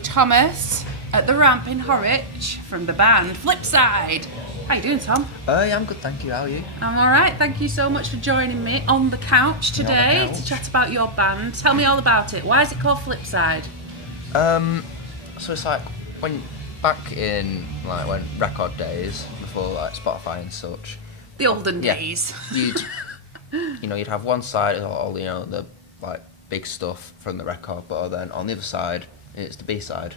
with Thomas at the Ramp in Horwich from the band Flipside. How you doing, Tom? Yeah, I'm good, thank you. How are you? I'm alright, thank you so much for joining me on the couch today to chat about your band. Tell me all about it. Why is it called Flipside? So it's like back in when record days, before like Spotify and such. The olden days. You'd have one side of all the like big stuff from the record, but then on the other side it's the B side,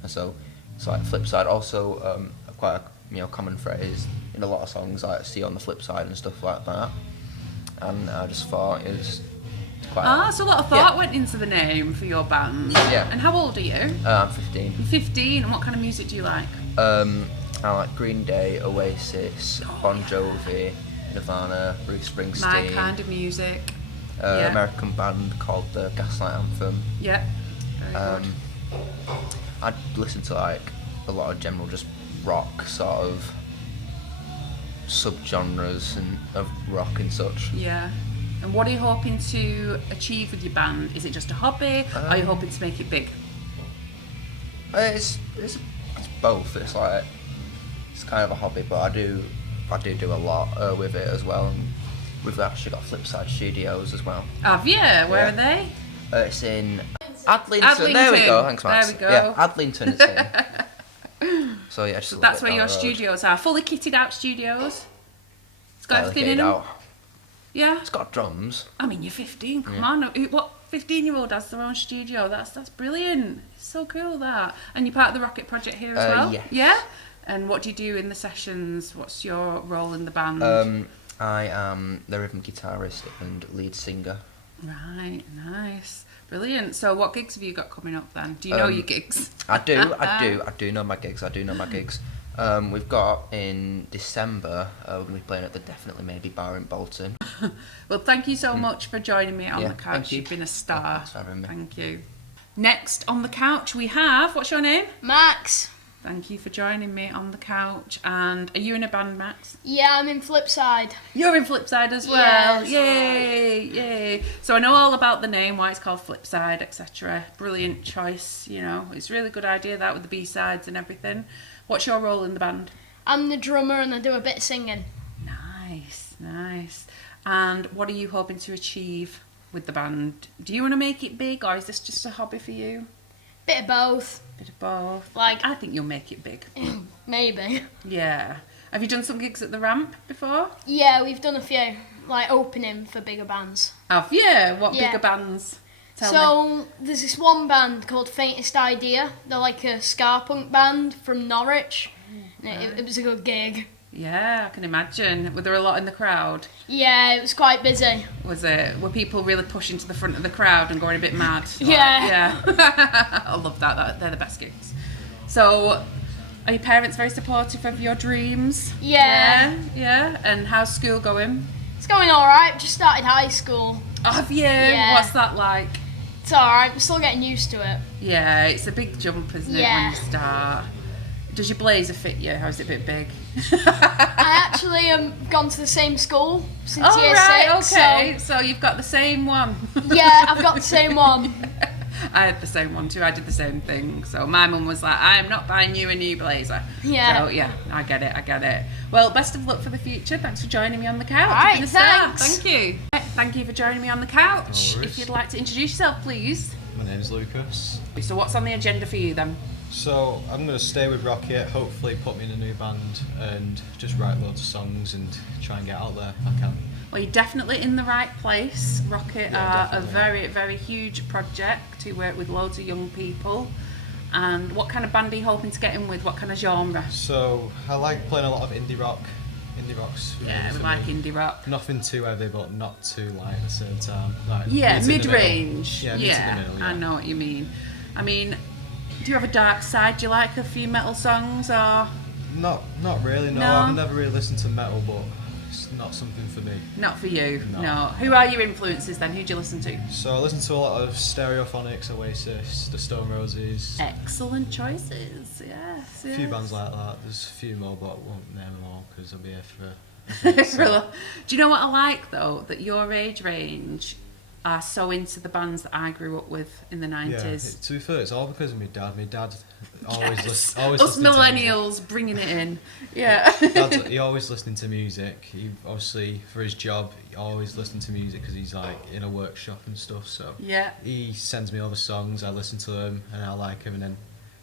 and so it's like flip side. Also, quite a common phrase in a lot of songs, like see on the flip side and stuff like that. And I just thought it was quite. So a lot of thought went into the name for your band. Yeah. And how old are you? I'm 15. You're 15, and what kind of music do you like? I like Green Day, Oasis, Bon Jovi, Nirvana, Bruce Springsteen. My kind of music. American band called the Gaslight Anthem. Yeah. Very good. I'd listen to like a lot of general just rock sort of subgenres and of rock and such. Yeah. And what are you hoping to achieve with your band? Is it just a hobby? Or are you hoping to make it big? It's both. It's like it's kind of a hobby, but I do a lot with it as well. And we've actually got Flipside Studios as well. Have you? Where are they? It's in Adlington. There we go. Thanks, Max. There we go. Yeah, Adlington it's in. So yeah, So that's where your studios are. Fully kitted out studios. It's got everything in them. Yeah. It's got drums. I mean, you're 15. Come on. What 15-year-old has their own studio? That's brilliant. It's so cool that. And you're part of the Rocket Project here as well. Yes. Yeah. And what do you do in the sessions? What's your role in the band? I am the rhythm guitarist and lead singer. Right, nice, brilliant. So, what gigs have you got coming up then? Do you know your gigs? I do know my gigs. We've got in December. We're going to be playing at the Definitely Maybe bar in Bolton. Well, thank you so much for joining me on the couch. Thank you. You've been a star. Thanks for having me. Thank you. Next on the couch we have, what's your name? Max. Thank you for joining me on the couch. And are you in a band, Max? Yeah, I'm in Flipside. You're in Flipside as well. Yes. Yay! So I know all about the name, why it's called Flipside, etc. Brilliant choice. It's a really good idea that with the B-sides and everything. What's your role in the band? I'm the drummer and I do a bit of singing. Nice. And what are you hoping to achieve with the band? Do you want to make it big, or is this just a hobby for you? Bit of both. Bit of both. Like, I think you'll make it big. Maybe. Yeah. Have you done some gigs at the Ramp before? Yeah, we've done a few, like opening for bigger bands. Have you? What bigger bands? Tell me. There's this one band called Faintest Idea. They're like a ska punk band from Norwich. It was a good gig. Yeah, I can imagine. Were there a lot in the crowd? Yeah, it was quite busy. Was it? Were people really pushing to the front of the crowd and going a bit mad? Yeah. I love that. They're the best gigs. So, are your parents very supportive of your dreams? Yeah. Yeah. And how's school going? It's going alright. Just started high school. Oh, have you? Yeah. What's that like? It's alright. I'm still getting used to it. Yeah, it's a big jump, isn't it, when you start? Does your blazer fit you? Or is it a bit big? I actually gone to the same school since year 6. Okay. So you've got the same one. Yeah, I've got the same one. I had the same one too. I did the same thing. So my mum was like, "I am not buying you a new blazer." Yeah. So yeah, I get it. Well, best of luck for the future. Thanks for joining me on the couch. All right, You've been a star. thanks. Thank you. Thank you for joining me on the couch. No worries. If you'd like to introduce yourself, please. My name's Lucas. So what's on the agenda for you then? So I'm going to stay with Rocket, hopefully put me in a new band and just write loads of songs and try and get out there if I can. Well, you're definitely in the right place. Rocket Yeah, are a definitely. very, very huge project to work with loads of young people. And what kind of band are you hoping to get in with? What kind of genre? So I like playing a lot of indie rock. Indie rock's really Yeah, we for like me. indie rock. Nothing too heavy, but not too light at the same time. Like, Yeah, meet in the middle. mid-range. Yeah, meet in the middle, yeah. I know what you mean. I mean, do you have a dark side? Do you like a few metal songs or Not really, no. No? I've never really listened to metal, but it's not something for me. not for you? No. Who are your influences then? Who do you listen to? So I listen to a lot of Stereophonics, Oasis, the Stone Roses, Excellent choices. Yes. a few bands like that. There's a few more, but I won't name them all because I'll be here for. Do you know what I like though? That your age range, are so into the bands that I grew up with in the 90s. To be fair, it's all because of my dad. My dad always Yes. always Us listening to music. millennials bringing it in. Yeah. He always listening to music. He obviously, for his job, he always listened to music because he's like in a workshop and stuff. So Yeah. he sends me all the songs. I listen to them and I like them, and then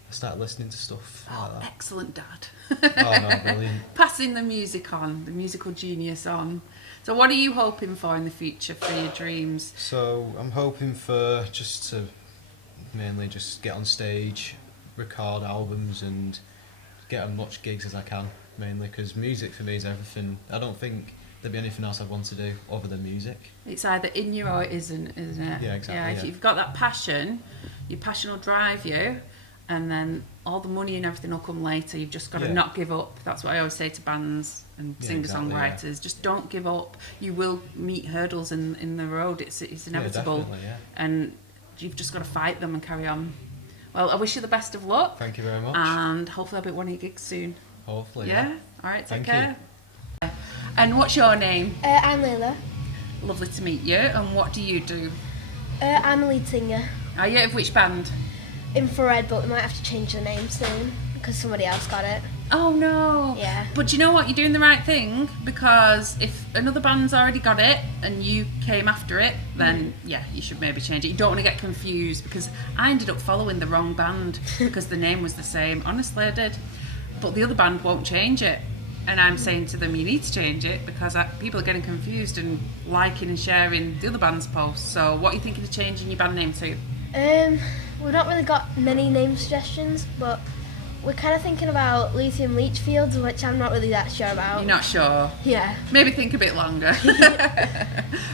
I start listening to stuff Oh, like that. excellent dad. Oh no, brilliant. Passing the music on, the musical genius on. So what are you hoping for in the future for your dreams? So I'm hoping for just to mainly just get on stage, record albums, and get as much gigs as I can. Mainly because music for me is everything. I don't think there'd be anything else I'd want to do other than music. It's either in you or it isn't it? Yeah, exactly, Yeah, if yeah. you've got that passion, your passion will drive you, and then all the money and everything will come later. You've just got to Yeah. not give up. That's what I always say to bands and Yeah, singer-songwriters. exactly, Just don't give up. You will meet hurdles in the road. It's inevitable. Yeah, definitely, yeah. And you've just got to fight them and carry on. Well, I wish you the best of luck. Thank you very much. And hopefully I'll be at one of your gigs soon. Hopefully, Yeah? All right, take Thank you. care. And what's your name? I'm Layla. Lovely to meet you. And what do you do? I'm a lead singer. Are you of which band? Infrared, but we might have to change the name soon because somebody else got it. Oh no. Yeah. But do you know what? You're doing the right thing, because if another band's already got it and you came after it, then yeah, you should maybe change it. You don't want to get confused, because I ended up following the wrong band because the name was the same. Honestly, I did. But the other band won't change it. And I'm saying to them, you need to change it, because people are getting confused and liking and sharing the other band's posts. So what are you thinking of changing your band name to? We've not really got many name suggestions, but we're kind of thinking about lithium leach fields, which I'm not really that sure about. You're not sure? Yeah. Maybe think a bit longer.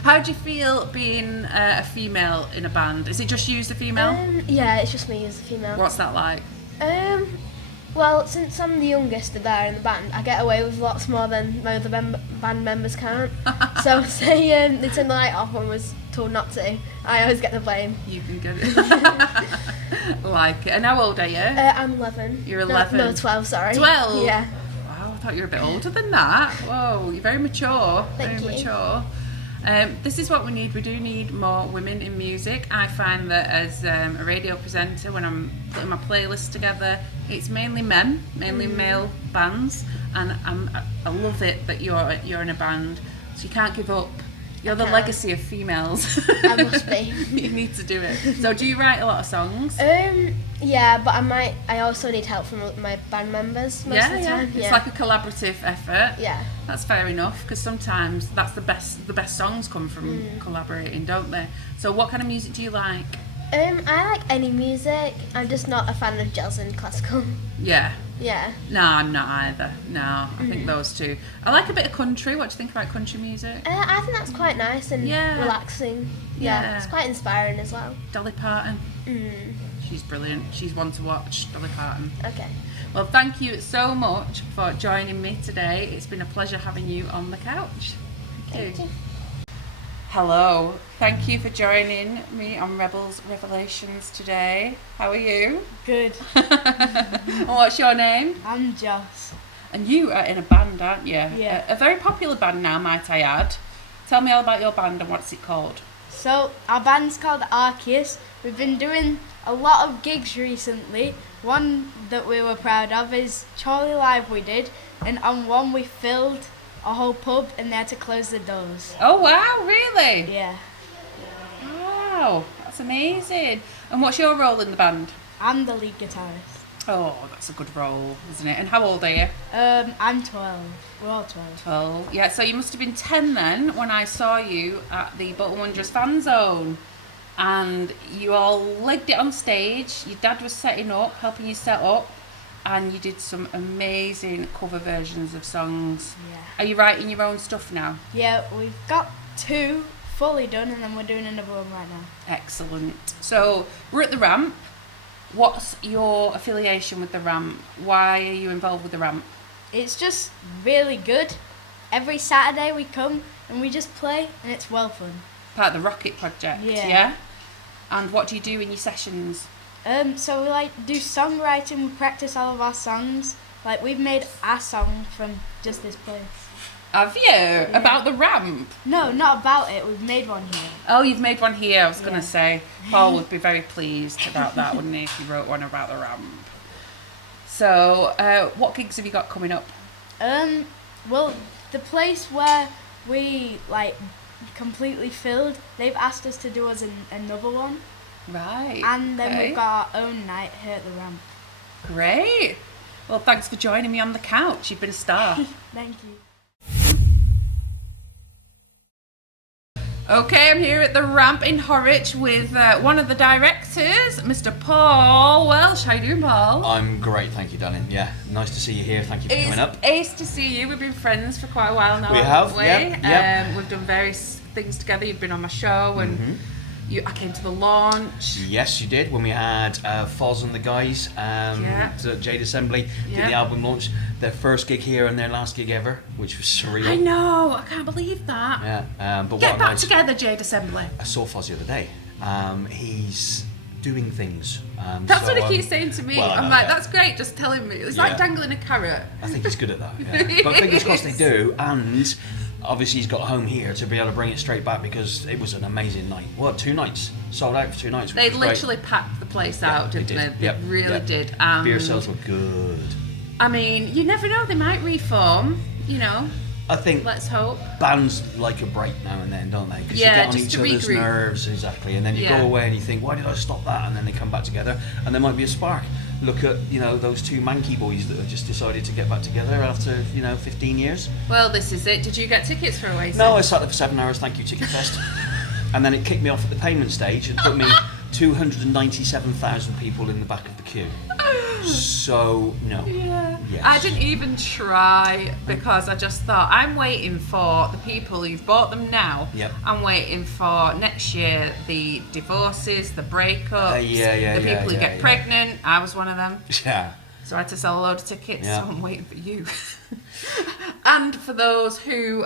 How do you feel being a female in a band? Is it just you as a female? Yeah, it's just me as a female. What's that like? Well, since I'm the youngest there in the band, I get away with lots more than my other band members can't. So say they turn the light off when was told not to, I always get the blame. You can get it. Like it. And how old are you? I'm 11. You're 11? No, 12, sorry. 12? Yeah. Wow, I thought you were a bit older than that. Whoa, you're very mature. Thank very you. mature. This is what we need. We do need more women in music. I find that as a radio presenter, when I'm putting my playlist together, it's mainly men, mainly male bands, and I love it that you're in a band. So you can't give up. You're the can't. legacy of females. I must be. You need to do it. So do you write a lot of songs? Yeah, but I also need help from my band members most of the time. It's like a collaborative effort. Yeah. That's fair enough, because sometimes that's the best songs come from collaborating, don't they? So what kind of music do you like? I like any music. I'm just not a fan of jazz and classical. Yeah. Yeah. No, I'm not either. No, I think those two. I like a bit of country. What do you think about country music? I think that's quite nice and Yeah. relaxing. Yeah. It's quite inspiring as well. Dolly Parton. She's brilliant. She's one to watch, Dolly Parton. Okay. Well, thank you so much for joining me today. It's been a pleasure having you on the couch. Thank you. Hello. Thank you for joining me on Rebels Revelations today. How are you? Good. And what's your name? I'm Joss. And you are in a band, aren't you? Yeah. A very popular band now, might I add. Tell me all about your band and what's it called? So our band's called Arceus. We've been doing a lot of gigs recently. One that we were proud of is Charlie Live we did, and on one we filled a whole pub and they had to close the doors. Oh wow, really? Yeah. Wow, that's amazing. And what's your role in the band? I'm the lead guitarist. Oh, that's a good role, isn't it? And how old are you? I'm 12. We're all 12. 12. Yeah, so you must have been 10 then when I saw you at the Bolton Wanderers fan zone. And you all legged it on stage. Your dad was setting up, helping you set up. And you did some amazing cover versions of songs. Yeah. Are you writing your own stuff now? Yeah, we've got 2 fully done and then we're doing another one right now. Excellent. So we're at the Ramp. What's your affiliation with the Ramp? Why are you involved with the Ramp? It's just really good. Every Saturday we come and we just play and it's well fun. Part of the Rocket Project, Yeah. And what do you do in your sessions? So we do songwriting, we practice all of our songs. We've made our song from just this place. Have you? About the ramp? No, not about it. We've made one here. Oh, you've made one here. I was going Yeah. to say, Paul would be very pleased about that, wouldn't he, if you wrote one about the ramp. So, what gigs have you got coming up? Well, the place where we completely filled, they've asked us to do another one, Right. and then okay. we've got our own night here at the Ramp. Great. Well, thanks for joining me on the couch. You've been a star. Thank you. Okay, I'm here at the Ramp in Horwich with one of the directors, Mr. Paul Welsh. How you doing, Paul? I'm great, thank you, darling. Yeah, nice to see you here. Thank you for coming up. It's ace to see you. We've been friends for quite a while now. We haven't have, we? yep. We've done various things together. You've been on my show, and I came to the launch. Yes, you did. When we had Foz and the guys at Jade Assembly, did Yeah. the album launch. Their first gig here and their last gig ever, which was surreal. I know. I can't believe that. Yeah, but Get what back nice. together, Jade Assembly. I saw Foz the other day. He's doing things. That's so, what he keeps saying to me. well, I I'm know, like, yeah. that's great. Just telling me. It's Yeah. like dangling a carrot. I think he's good at that. Yeah. But fingers crossed they do, and obviously he's got a home here to be able to bring it straight back because it was an amazing night. What, 2 nights? Sold out for 2 nights. Which They was great. literally packed the place out, didn't they? They Yep, really yep. did. Beer sales were good. I mean, you never know. They might reform. You know. I think Let's hope. bands like a break now and then, don't they? Because Yeah, you get on just each to other's regroup. nerves, exactly, and then you Yeah. go away and you think, why did I stop that? And then they come back together, and there might be a spark. Look at those 2 manky boys that have just decided to get back together after 15 years. Well, this is it. Did you get tickets for Oasis? No, I sat there for 7 hours. Thank you, Ticket Fest, and then it kicked me off at the payment stage and put me 297,000 people in the back of the queue. So no. Yeah. Yes. I didn't even try because I just thought I'm waiting for the people who've bought them now. Yep. I'm waiting for next year the divorces, the breakups, the people who get pregnant. I was one of them. Yeah. So I had to sell a load of tickets, Yeah. so I'm waiting for you. And for those who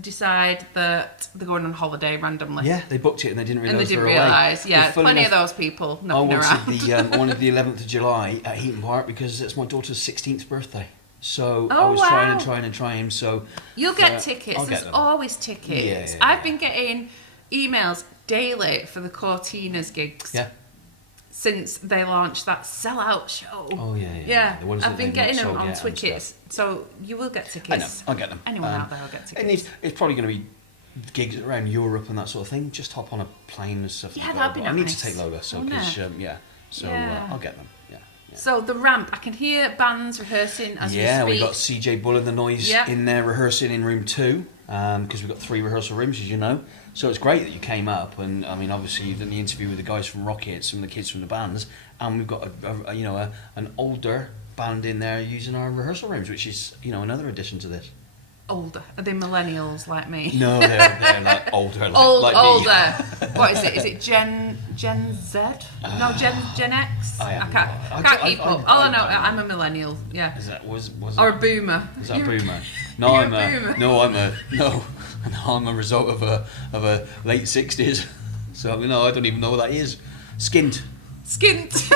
decide that they're going on holiday randomly. Yeah, they booked it and they didn't realise And they didn't were away. realise, yeah, Well, funny plenty of enough, those people I knocking wanted around. I wanted the 11th of July at Heaton Park because it's my daughter's 16th birthday. So I Oh, was wow. trying and trying. So You'll get tickets. I'll get There's them. always tickets. Yeah. I've been getting emails daily for the Cortinas gigs Yeah. since they launched that sellout show. Oh yeah. Yeah, The ones I've that been they've not getting them sold on yet and tickets. stuff. So you will get I know. tickets. I'll get them. Anyone out there will get And tickets. it's probably going to be gigs around Europe and that sort of thing. Just hop on a plane and stuff. Yeah, like that'd that. be I need nice, to take Lola, so wouldn't because it? yeah. So Yeah. I'll get them. Yeah. So the Ramp, I can hear bands rehearsing as Yeah, we we speak. got CJ Bull and the Noise Yeah. in there rehearsing in room 2 because we've got 3 rehearsal rooms, as you know. So it's great that you came up, and I mean, obviously you've done the interview with the guys from Rocket, some of the kids from the bands, and we've got an older band in there using our rehearsal rooms, which is another addition to this. Older. Are they millennials like me? No, they're like older, like, Older. me. What is it? Is it Gen Z? No, Gen X? I I haven't can't, got- I can't I- keep I- up. All I know, I- I'm a millennial. Yeah. Is that was Or a that, boomer. is that a You're- boomer? No, you're I'm a boomer. I'm a result of a late 60s. So no, I don't even know what that is. Skint. Skint.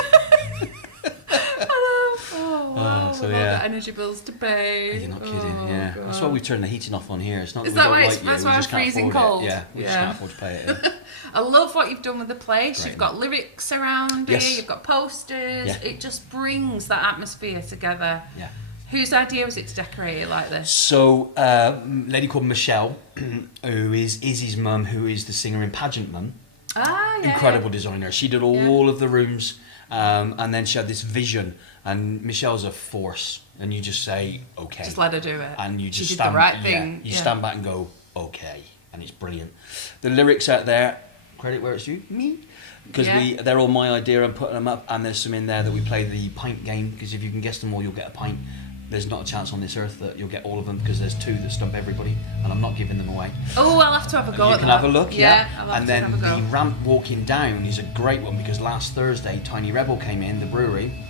Oh, wow. so We've all yeah. got energy bills to pay. You're not kidding, Oh, yeah. God. That's why we turned the heating off on here. It's not Is that that we why don't it's- like you, that's we why just I'm can't freezing afford cold? it. Yeah, we just Yeah. can't afford to pay it. I love what you've done with the place. Great. You've got lyrics around Yes. here, you've got posters. Yeah. It just brings that atmosphere together. Yeah. Whose idea was it to decorate it like this? So, a lady called Michelle, who is Izzy's mum, who is the singer in Pageant Mum, Ah, yeah. incredible designer. She did all of the rooms, and then she had this vision. And Michelle's a force, and you just say, okay. Just let her do it. And you just she did stand, the right yeah, thing. you stand back and go, okay, and it's brilliant. The lyrics out there, credit where it's due, me, because Yeah. they're all my idea. I'm putting them up, and there's some in there that we play the pint game. Because if you can guess them all, you'll get a pint. There's not a chance on this earth that you'll get all of them because there's 2 that stump everybody, and I'm not giving them away. Oh, I'll have to have a go You at can that. have a look, Yeah, I'll have and to then have a go. the ramp walking down is a great one because last Thursday Tiny Rebel came in the brewery,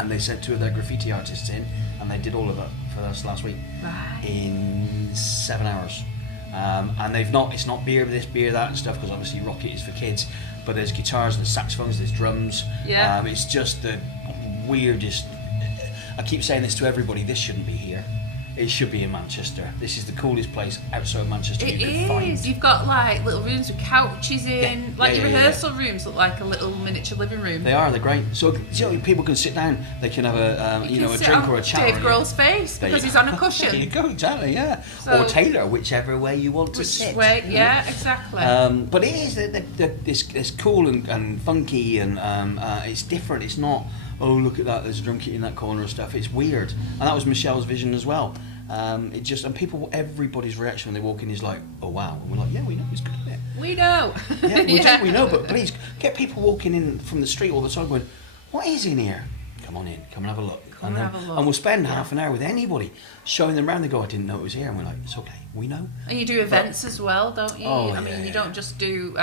and they sent 2 of their graffiti artists in, and they did all of it for us last week Right. in 7 hours. And it's not beer this, beer that, and stuff because obviously Rocket is for kids, but there's guitars, there's saxophones, there's drums. Yeah. It's just the weirdest. I keep saying this to everybody. This shouldn't be here. it should be in Manchester. This is the coolest place outside of Manchester It you could find. is. You've got like little rooms with couches in. Yeah. Like Yeah, your yeah, rehearsal rooms look like a little miniature living room. They are. They're great. So people can sit down. They can have a You can a sit drink on or a chat. Dave Grohl's face There because you he's go. on a There you cushion. go. Exactly. Yeah. So- or Taylor, whichever way you want to Which sit. way? you know. Yeah, exactly. But it is it's cool and funky and it's different. It's not, oh look at that, there's a drum kit in that corner and stuff. It's weird, and that was Michelle's vision as well. It just, and everybody's reaction when they walk in is like, oh wow, and we're like, yeah, we know it's good, isn't it? We know. Yeah, we know, but please get people walking in from the street all the time going, what is in here? Come on in, come and have a look. Come and have a look. And we'll spend half an hour with anybody, showing them around. They go, I didn't know it was here. And we're like, it's okay, we know. And you do events as well, don't you? Oh, I mean, yeah, you yeah. don't just do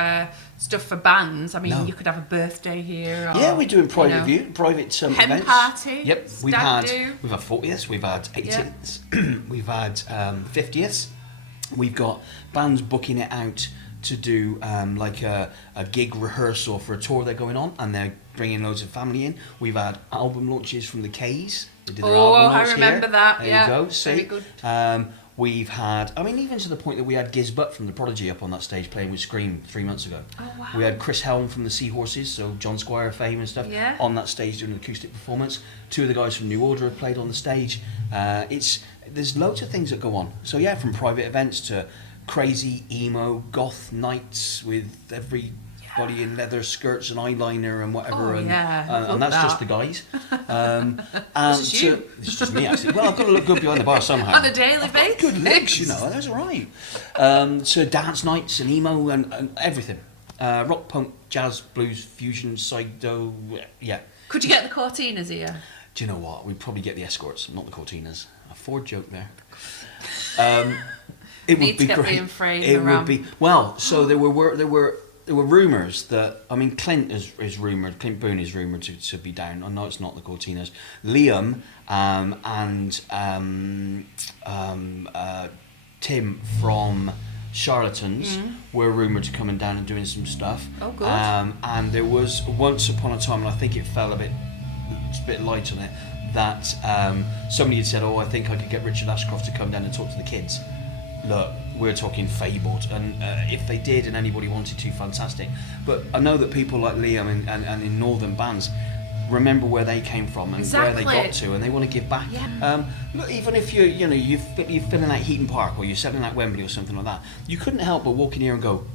stuff for bands. I mean, No. you could have a birthday here. Or, Yeah, we're doing private you know, private hen events. party, Yep, we've stag had do. 40th, we've had 80th, we've had 50th. We've got bands booking it out to do like a gig rehearsal for a tour they're going on, and they're bringing loads of family in. We've had album launches from the K's. They did their Oh, album I launch remember here. that, There yeah. you go. See. Very good. We've had, I mean, even to the point that we had Gizbutt from the Prodigy up on that stage playing with Scream 3 months ago. Oh, wow. We had Chris Helm from the Seahorses, so John Squire fame and stuff, Yeah. on that stage doing an acoustic performance. Two of the guys from New Order have played on the stage. There's loads of things that go on. So yeah, from private events to crazy emo goth nights with everybody in leather skirts and eyeliner and whatever. Oh, and, yeah, love and that's that. just the guys. This is you. It's just me actually. Well, I've got to look good behind the bar somehow. On a daily basis. Good legs, you know. That's all right. So dance nights and emo and everything. Rock, punk, jazz, blues, fusion, psycho. Yeah. Could you get the Cortinas here? Do you know what? We'd probably get the Escorts, not the Cortinas. A Ford joke there. It Need would to be get great. Liam Frey in It the would Ramp. be well. So there were rumours that, I mean, Clint is rumoured. Clint Boone is rumoured to be down. I know it's not the Cortinas. Liam and Tim from Charlatans were rumoured to coming down and doing some stuff. Oh, good. And there was once upon a time, and I think it fell a bit light on it, that somebody had said, oh, I think I could get Richard Ashcroft to come down and talk to the kids. Look, we're talking fabled, and if they did and anybody wanted to, fantastic. But I know that people like Liam and in northern bands remember where they came from and where they Exactly. got to, and they want to give back. Yeah. Look, even if you're filling out Heaton Park or you're selling out Wembley or something like that, you couldn't help but walk in here and go,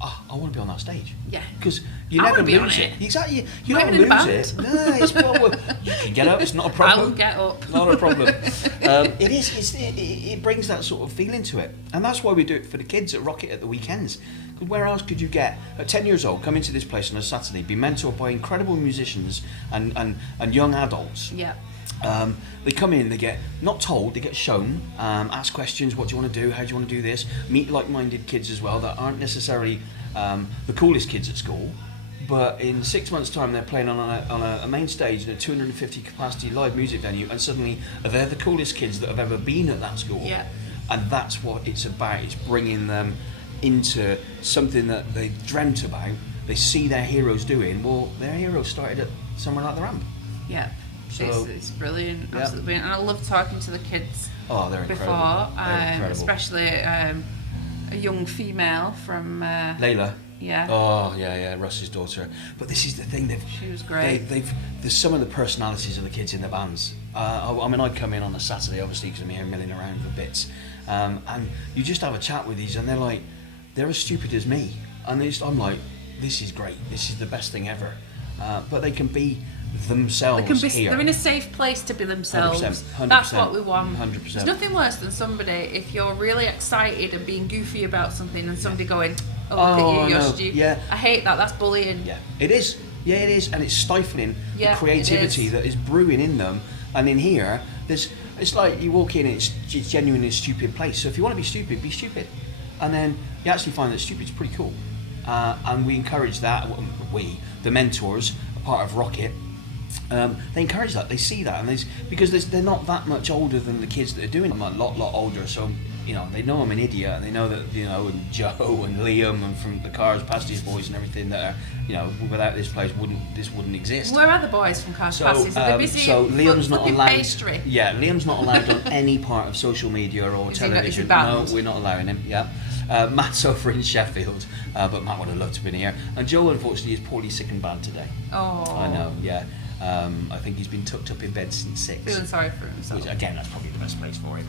oh, I want to be on that stage. Yeah. Because you I never wanna be on lose it. it. Exactly. You Not don't even in a lose band. it. No, it's well, you can get up. It's not a problem. I'll get up. Not a problem. It brings that sort of feeling to it, and that's why we do it for the kids at Rocket at the weekends. 'Cause where else could you get at 10 years old, come into this place on a Saturday, be mentored by incredible musicians and young adults? Yeah. They come in, they get not told, they get shown, ask questions. What do you want to do? How do you want to do this? Meet like-minded kids as well that aren't necessarily the coolest kids at school. But in 6 months' time, they're playing on a main stage in a 250 capacity live music venue, and suddenly they're the coolest kids that have ever been at that school. Yeah. And that's what it's about. It's bringing them into something that they dreamt about. They see their heroes doing. Well, their heroes started at somewhere like the Ramp. Yeah. So- It's brilliant, Yeah. absolutely brilliant. And I love talking to the kids Oh, they're incredible. before, They're incredible. especially a young female from Layla. yeah. Oh yeah, Russ's daughter. But this is the thing. She was great. There's some of the personalities of the kids in the bands. I mean, I'd come in on a Saturday, obviously, because I'm here milling around for bits, and you just have a chat with these, and they're as stupid as me, and I'm like, this is great. This is the best thing ever. But they can be themselves here. They're in a safe place to be themselves. 100%, That's what we want. 100%. There's nothing worse than somebody, if you're really excited and being goofy about something, and somebody going, oh, look Oh, at I you, you're know. stupid. Yeah. I hate that. That's bullying. Yeah, it is. Yeah, it is, and it's stifling Yeah, the creativity it is. that is brewing in them. And in here, it's like you walk in, it's genuinely a stupid place. So if you want to be stupid, and then you actually find that stupid's pretty cool. And we encourage that. We, the mentors, a part of Rocket, they encourage that. They see that, and because they're not that much older than the kids that are doing it. I'm a lot older, so they know I'm an idiot, and they know that, and Joe and Liam and from the Cars Pasties boys and everything that are, without this place wouldn't exist. Where are the boys from Cars Pasties? Are they busy so Liam's not flipping allowed. pastry? Yeah, Liam's not allowed on any part of social media or Is he not- is he television. banned? No, we're not allowing him. Yeah. Matt's over in Sheffield, but Matt would have loved to have been here. And Joe, unfortunately, is poorly sick and bad today. Oh. I know, yeah. I think he's been tucked up in bed since 6. Feeling sorry for himself. Which, again, that's probably the best place for him.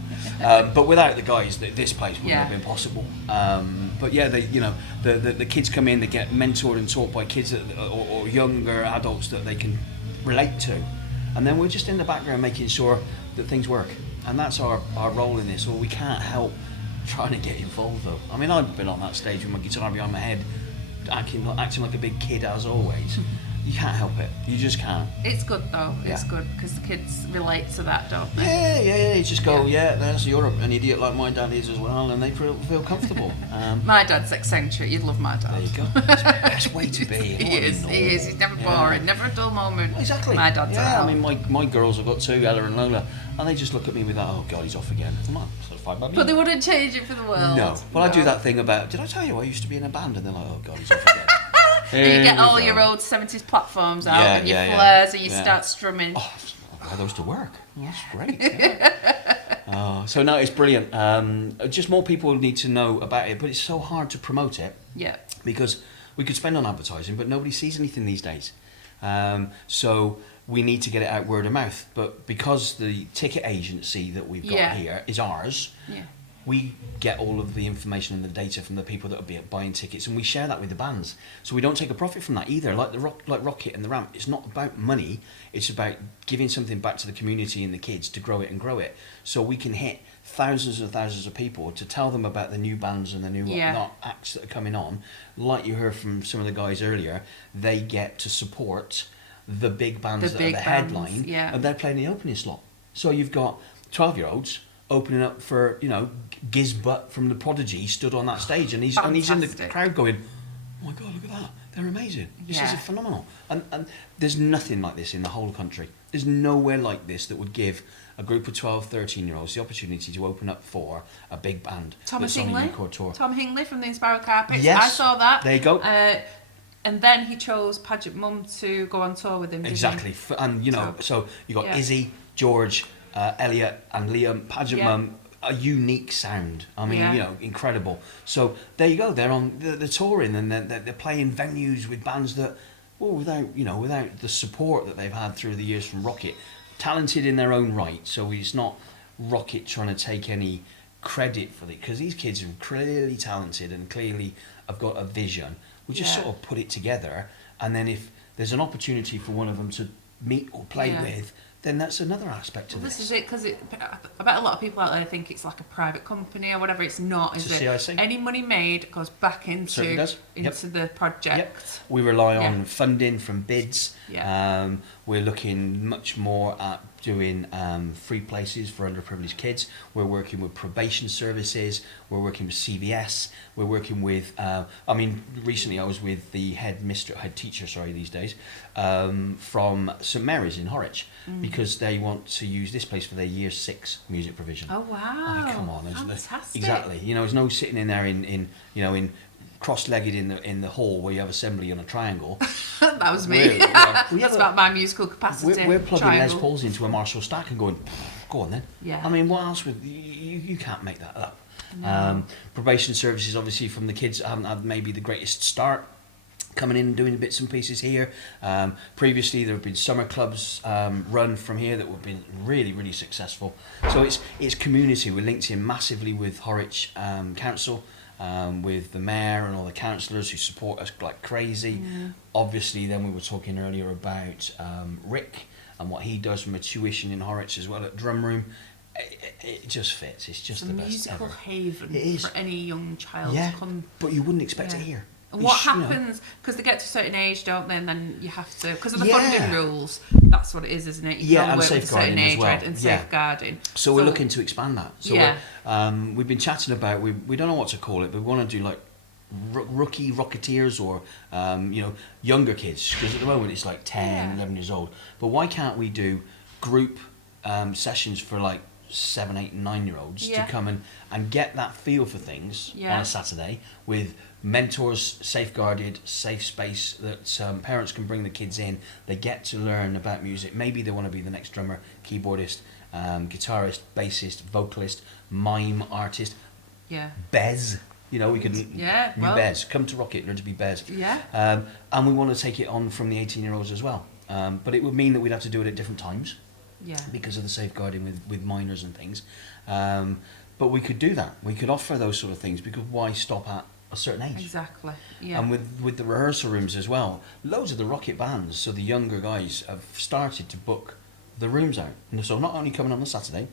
But without the guys, this place wouldn't have been possible. But yeah, the kids come in, they get mentored and taught by kids or younger adults that they can relate to. And then we're just in the background making sure that things work. And that's our role in this. Or we can't help trying to get involved, though. I mean, I've been on that stage with my guitar behind my head, acting like a big kid as always. You can't help it. You just can't. It's good though. It's Yeah. good because the kids relate to that, don't they? Yeah. You just go, you're an idiot like my dad is as well, and they feel comfortable. My dad's eccentric. You'd love my dad. There you go. That's the best way to be. He is. He's never boring. Never a dull moment. Exactly. My dad's Yeah, out. I mean, my girls have got 2, Ella and Lola, and they just look at me with that, oh God, he's off again. I'm like, so fine by me. But they wouldn't change it for the world. No. Well, I do that thing about, did I tell you I used to be in a band? And they're like, oh God, he's off again. And you get all your old 70s platforms out and your flares and you start strumming. Oh, I wear those to work. Oh, that's great. Yeah. So no, it's brilliant. Just more people need to know about it, but it's so hard to promote it. Yeah. Because we could spend on advertising, but nobody sees anything these days. So we need to get it out word of mouth. But because the ticket agency that we've got here is ours, we get all of the information and the data from the people that are buying tickets, and we share that with the bands. So we don't take a profit from that either. Like Rocket and the Ramp, it's not about money. It's about giving something back to the community and the kids to grow it and grow it. So we can hit thousands and thousands of people to tell them about the new bands and the new acts that are coming on. Like you heard from some of the guys earlier, they get to support the big bands that are the headline, and they're playing the opening slot. So you've got 12-year-olds opening up for, Gizbutt from the Prodigy stood on that stage, and he's in the crowd going, oh my God, look at that, they're amazing, this is phenomenal. And there's nothing like this in the whole country. There's nowhere like this that would give a group of 12, 13-year-olds the opportunity to open up for a big band Thomas that's on a Hingley. record tour. Tom Hingley from the Inspiral Carpets. Yes. I saw that. There you go. And then he chose Paget Mum to go on tour with him. Exactly. And, so you got Izzy, George, Elliot and Liam, Paget Mum, a unique sound. I mean, incredible. So there you go. They're on the touring, and they're playing venues with bands that, without the support that they've had through the years from Rocket, talented in their own right. So it's not Rocket trying to take any credit for it, because these kids are clearly talented and clearly have got a vision. We just sort of put it together, and then if there's an opportunity for one of them to meet or play with, then that's another aspect of this. This is it, because I bet a lot of people out there think it's like a private company or whatever. It's not, is it? CIC. Any money made goes back into the project. Yep. We rely on funding from bids. Yeah. We're looking much more at doing free places for underprivileged kids. We're working with probation services. We're working with CVS. We're working with, recently I was with the head teacher these days, from St Mary's in Horwich, because they want to use this place for their year 6 music provision. Oh wow! I mean, come on, fantastic. Exactly. There's no sitting in there in cross-legged in the hall where you have assembly on a triangle. That was me. That's about my musical capacity. We're plugging triangle. Les Pauls into a Marshall stack and going, go on then. Yeah. I mean, what else would you can't make that up. No. Probation services, obviously, from the kids that haven't had maybe the greatest start, coming in and doing bits and pieces here. Previously, there have been summer clubs run from here that have been really, really successful. So it's community. We're linked in massively with Horwich Council, with the mayor and all the councillors who support us like crazy. Obviously, then we were talking earlier about Rick and what he does from a tuition in Horwich as well at Drum Room. It just fits. It's just the best musical ever. haven for any young child to come. But you wouldn't expect it here. And what happens, because they get to a certain age, don't they, and then you have to, because of the funding rules, that's what it is, isn't it? You can and work with a certain safeguarding as age, well. right, and safeguarding. So we're looking to expand that. So Yeah. we've been chatting about, we don't know what to call it, but we want to do like rookie rocketeers or younger kids, because at the moment it's like 10, 11 years old. But why can't we do group sessions for like 7, 8, 9-year-olds Yeah. to come and get that feel for things on a Saturday with mentors, safeguarded, safe space that parents can bring the kids in. They get to learn about music. Maybe they want to be the next drummer, keyboardist, guitarist, bassist, vocalist, mime artist, Yeah. Bez. You know, we could Yeah, new well- Bez. Come to Rocket, learn to be Bez. Yeah. And we want to take it on from the 18-year-olds as well. But it would mean that we'd have to do it at different times Yeah. because of the safeguarding with minors and things. But we could do that. We could offer those sort of things because why stop at a certain age? Exactly. Yeah. And with the rehearsal rooms as well, loads of the Rocket bands, so the younger guys have started to book the rooms out. And so not only coming on the Saturday,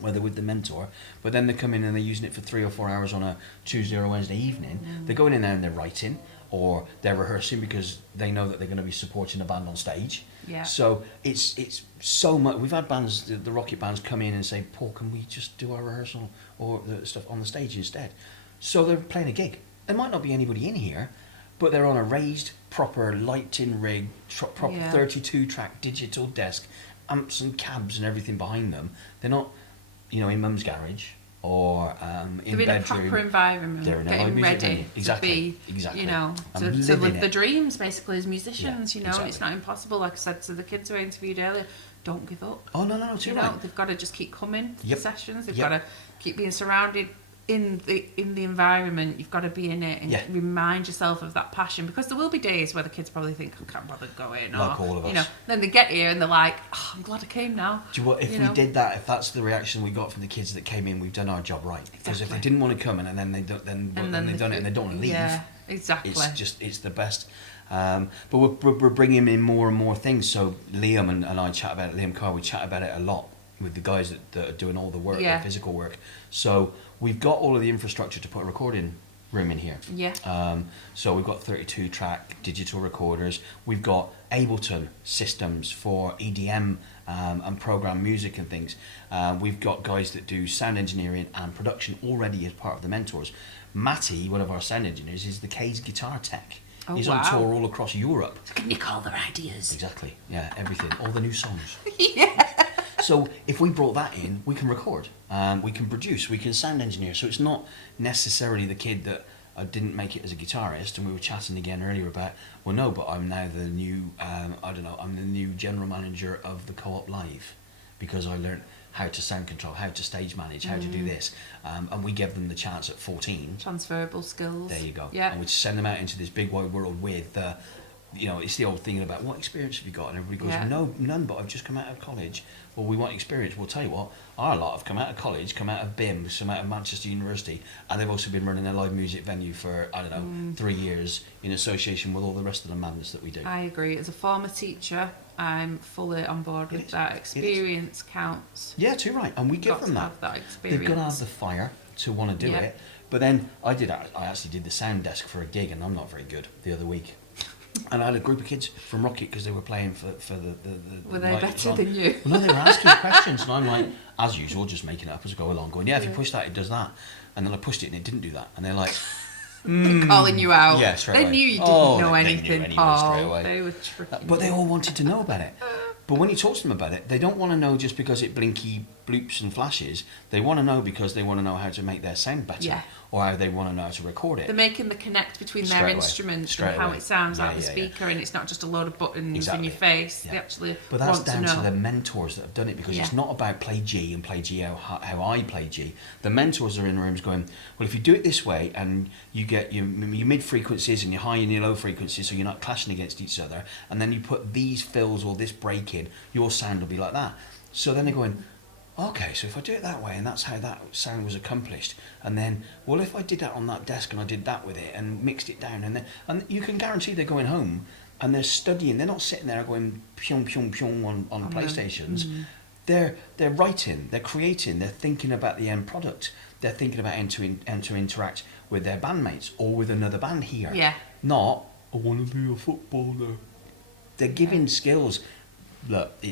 whether with the mentor, but then they come in and they're using it for 3 or 4 hours on a Tuesday or Wednesday evening. They're going in there and they're writing or they're rehearsing because they know that they're going to be supporting a band on stage. Yeah. So it's so much. We've had bands, the Rocket bands, come in and say, "Paul, can we just do our rehearsal or the stuff on the stage instead?" So they're playing a gig. There might not be anybody in here, but they're on a raised, proper lighting rig, proper Yeah. 32-track digital desk, amps and cabs and everything behind them. They're not, you know, in mum's garage or in They're in a bedroom. proper environment, They're in a live getting music ready venue. Exactly, to be, exactly. you know, And to living live it. the dreams basically as musicians. Yeah, you know, exactly. it's not impossible. Like I said to the kids who I interviewed earlier, don't give up. Oh no, too You know, right. they've got to just keep coming to Yep. the sessions. They've Yep. got to keep being surrounded in the environment. You've got to be in it and Yeah. remind yourself of that passion, because there will be days where the kids probably think, I can't bother going, Like or all of you know, us. then they get here and they're like, oh, I'm glad I came now. Do you know what? If You we know? did that, if that's the reaction we got from the kids that came in, we've done our job right. Because if they Exactly. didn't want to come in and then they don't, then they've done it and they don't want to leave. Yeah, exactly. It's the best. But we're bringing in more and more things. So Liam and I chat about it. Liam Carr, we chat about it a lot with the guys that are doing all the work, Yeah. the physical work. So we've got all of the infrastructure to put a recording room in here. Yeah. So we've got 32-track digital recorders. We've got Ableton systems for EDM and program music and things. We've got guys that do sound engineering and production already as part of the mentors. Matty, one of our sound engineers, is the K's guitar tech. Oh, He's wow. on tour all across Europe. Can you call their ideas? Exactly. Yeah, everything. All the new songs. Yeah. So if we brought that in, we can record, we can produce, we can sound engineer. So it's not necessarily the kid that didn't make it as a guitarist. And we were chatting again earlier about, well, no, but I'm now the new, I'm the new general manager of the Co-op Live because I learnt how to sound control, how to stage manage, how to do this. And we gave them the chance at 14. Transferable skills. There you go. Yeah. And we send them out into this big wide world with you know, it's the old thing about what experience have you got? And everybody goes, Yeah. no, none, but I've just come out of college. Well, we want experience. We'll tell you what, our lot have come out of college, come out of BIM, come out of Manchester University, and they've also been running a live music venue for, 3 years in association with all the rest of the madness that we do. I agree. As a former teacher, I'm fully on board with is. that. It is. Experience counts. Yeah, too right. And we give Got them to that. have that They've experience. got to have the fire to want to do Yeah. it. But then I actually did the sound desk for a gig, and I'm not very good the other week. And I had a group of kids from Rocket because they were playing for the Were they night better on. than you? Well, no, they were asking questions, and I'm like, as usual, just making it up as I go along, going, yeah, if you push that, it does that. And then I pushed it, and it didn't do that. And they're like, Calling you out. Yeah, straight They away. knew you didn't Oh, know they knew anything, anyway, Paul. straight away. They were tricking but they you. all wanted to know about it. But when you talk to them about it, they don't want to know just because it blinky bloops and flashes. They want to know because they want to know how to make their sound better, Yeah. or how they want to know how to record it. They're making the connect between Straight their away. instruments Straight and how away. it sounds Yeah, out the yeah, yeah. speaker, and it's not just a load of buttons Exactly. in your face. Yeah. They actually But that's want down to to, know. the mentors that have done it, because it's Yeah. not about play G and play G how I play G. The mentors are in rooms going, well, if you do it this way and you get your mid frequencies and your high and your low frequencies, so you're not clashing against each other, and then you put these fills or this break in, your sound will be like that. So then they're going, okay, so if I do it that way and that's how that sound was accomplished, and then, well, if I did that on that desk and I did that with it and mixed it down, and you can guarantee they're going home and they're studying. They're not sitting there going pyong pyong pyong on PlayStations. They're writing, they're creating, they're thinking about the end product. They're thinking about how to interact with their bandmates or with another band here. Yeah. Not, I want to be a footballer. They're giving skills. Look,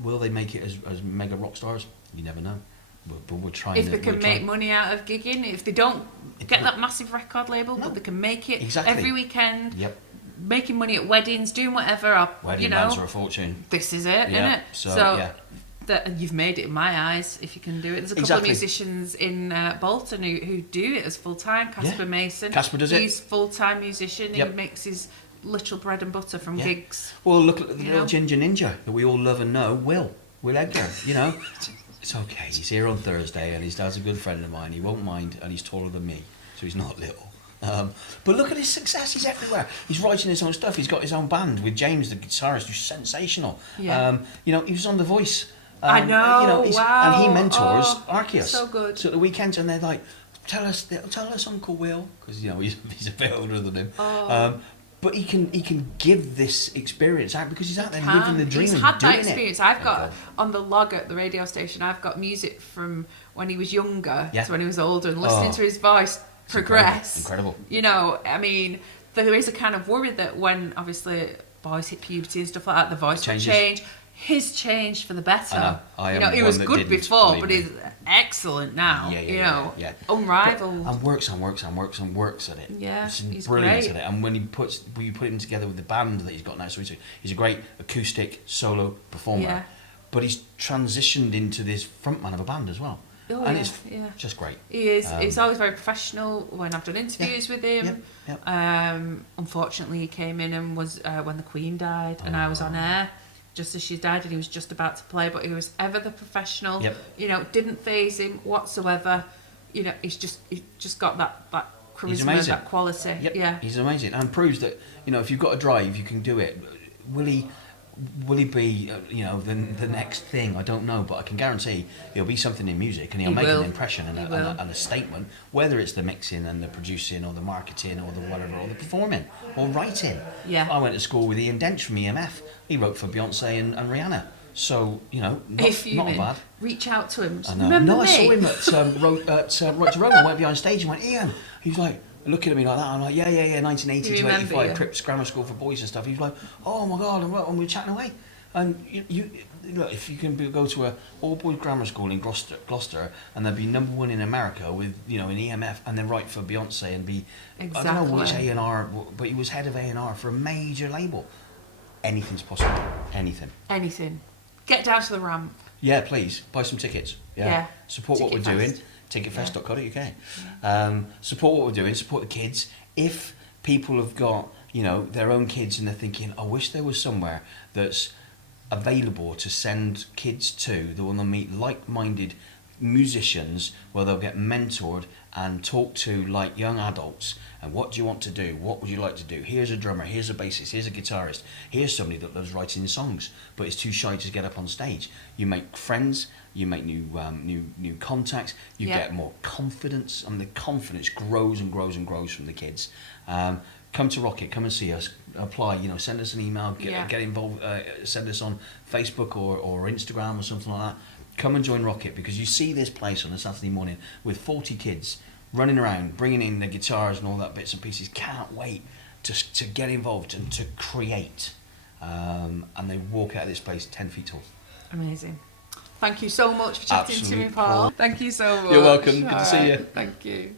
will they make it as mega rock stars? You never know. But we're trying. If they can make money out of gigging, if they don't get that massive record label, No. but they can make it Exactly. every weekend, Yep. making money at weddings, doing whatever, or, Wedding you know, bands are a fortune. this is it, Yeah. isn't it? So yeah. that you've made it in my eyes if you can do it. There's a couple of musicians in Bolton who do it as full time. Casper Mason. Casper does it. He's full-time musician. Yep. He makes his literal bread and butter from gigs. Well, look at the little ginger ninja that we all love and know, Will Edgar. You know, it's okay. He's here on Thursday, and his dad's a good friend of mine. He won't mind, and he's taller than me, so he's not little. But look at his success. He's everywhere. He's writing his own stuff. He's got his own band with James, the guitarist, who's sensational. Yeah. You know, he was on The Voice. I know. You know, wow. And he mentors Arceus. So good. So at the weekends, and they're like, tell us, Uncle Will, because you know he's a bit older than him. But he can give this experience out because he's out there living the dream. He's and had doing that experience. It. I've got on the log at the radio station. I've got music from when he was younger to when he was older, and listening to his voice progress. Incredible. You know, I mean, there is a kind of worry that when obviously boys hit puberty and stuff like that, the voice will change. His changed for the better. I know, he was good before, but he's excellent now. Yeah. Unrivaled. And works at it. Yeah, he's brilliant at it. And when you put him together with the band that he's got now, so he's a great acoustic solo performer. Yeah. But he's transitioned into this frontman of a band as well. It's just great. He is. He's always very professional. When I've done interviews with him, unfortunately, he came in and was when the Queen died, and I was on air just as she died, and he was just about to play, but he was ever the professional. You know, didn't faze him whatsoever. You know, he's just got that charisma, that quality. Yeah, he's amazing, and proves that if you've got a drive, you can do it. Will he be, the next thing? I don't know, but I can guarantee he'll be something in music, and he'll make an impression and a statement, whether it's the mixing and the producing or the marketing or the whatever, or the performing or writing. Yeah. I went to school with Ian Dench from EMF. He wrote for Beyonce and Rihanna. So, not bad. Reach out to him. I know. Remember me? I saw him at Right to Rome. I went behind stage and went, Ian. He was like, looking at me like that, I'm like, yeah, 1980 to 85, Cripps Grammar School for Boys and stuff. He was like, oh my God, and we were chatting away. And you look, if you can go to a all-boys grammar school in Gloucester, and they'd be #1 in America with, in EMF, and then write for Beyonce and be, exactly. I don't know which A&R, but he was head of A&R for a major label. Anything's possible. Anything. Get down to the Ramp. Yeah, please, buy some tickets. Yeah. Support what we're doing. Ticketfest.co.uk. Support what we're doing, support the kids. If people have got, their own kids and they're thinking, I wish there was somewhere that's available to send kids to, that will meet like-minded musicians where they'll get mentored and talked to like young adults. And what do you want to do? What would you like to do? Here's a drummer, here's a bassist, here's a guitarist, here's somebody that loves writing songs but is too shy to get up on stage. You make friends, you make new contacts, you get more confidence, and the confidence grows and grows and grows from the kids. Come to Rocket, come and see us, apply, send us an email, get involved, send us on Facebook or Instagram or something like that. Come and join Rocket, because you see this place on a Saturday morning with 40 kids running around, bringing in the guitars and all that bits and pieces. Can't wait to get involved and to create. And they walk out of this place 10 feet tall. Amazing. Thank you so much for chatting to me, Paul. Thank you so much. You're welcome. Good to see you. Thank you.